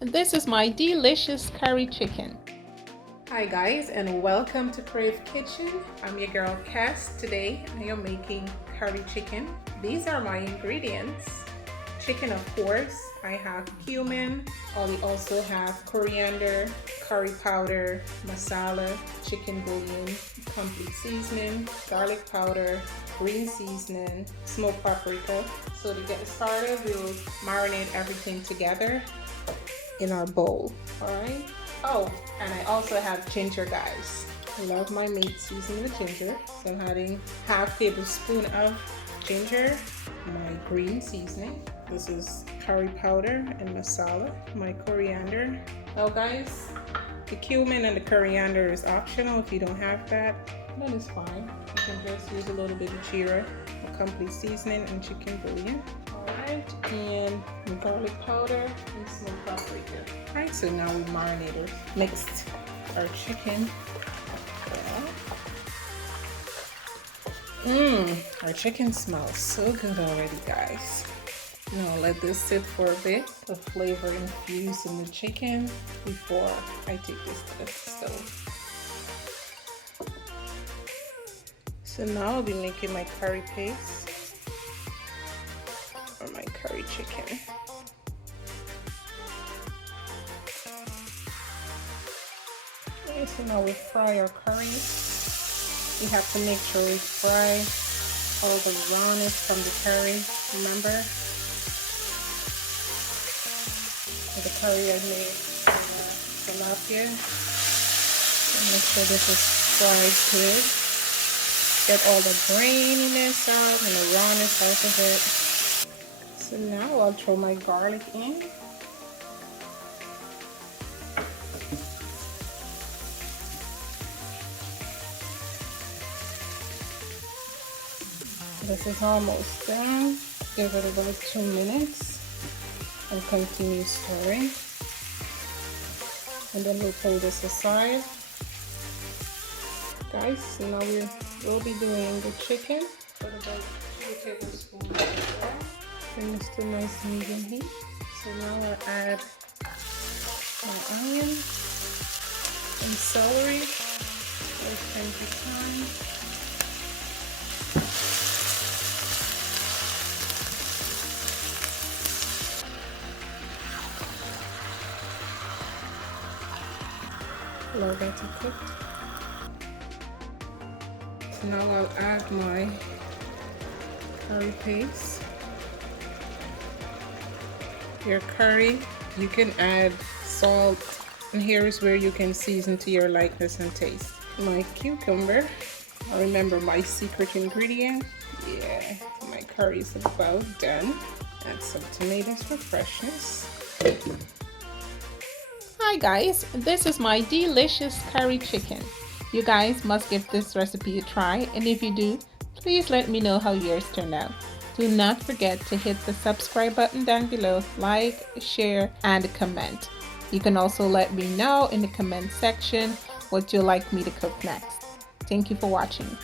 This is my delicious curry chicken. Hi guys, and welcome to Crave Kitchen. I'm your girl Cass. Today I am making curry chicken. These are my ingredients. Chicken, of course. I have cumin. We also have coriander, curry powder, masala, chicken bouillon, complete seasoning, garlic powder, green seasoning, smoked paprika. So to get started, we'll marinate everything together in our bowl. All right. Oh, and I also have ginger, guys. I love my meat seasoned with ginger. So I'm adding half tablespoon of ginger, my green seasoning. This is curry powder and masala, my coriander. Now guys, the cumin and the coriander is optional. If you don't have that, that is fine. You can just use a little bit of jeera, a complete seasoning, and chicken bouillon. Alright, and garlic powder and smoked paprika. Alright, so now we marinated, mixed our chicken. Our chicken smells so good already, guys. Now let this sit for a bit, the flavor infused in the chicken before I take this to the stove. So now I'll be making my curry paste for my curry chicken. Okay, so now we fry our curry. We have to make sure we fry all the rawness from the curry. Remember? The curry I made tilapia. And make sure this is fried good. Get all the graininess out and the rawness out of it. So now I'll throw my garlic in. This is almost done. Give it about 2 minutes and continue stirring. And then we'll pull this aside. Guys, so now we'll be doing the chicken. Put about 2 tablespoons of oil. Bring this to nice medium heat. So now I'll add my onion and celery. Plenty of time. Allow that to cook. So now I'll add my curry paste. Your curry, you can add salt, and here's where you can season to your likeness and taste. My cucumber, remember my secret ingredient. Yeah, my curry is about done. Add some tomatoes for freshness. Hi guys, this is my delicious curry chicken. You guys must give this recipe a try, and if you do, please let me know how yours turned out. Do not forget to hit the subscribe button down below, like, share, and comment. You can also let me know in the comment section what you'd like me to cook next. Thank you for watching.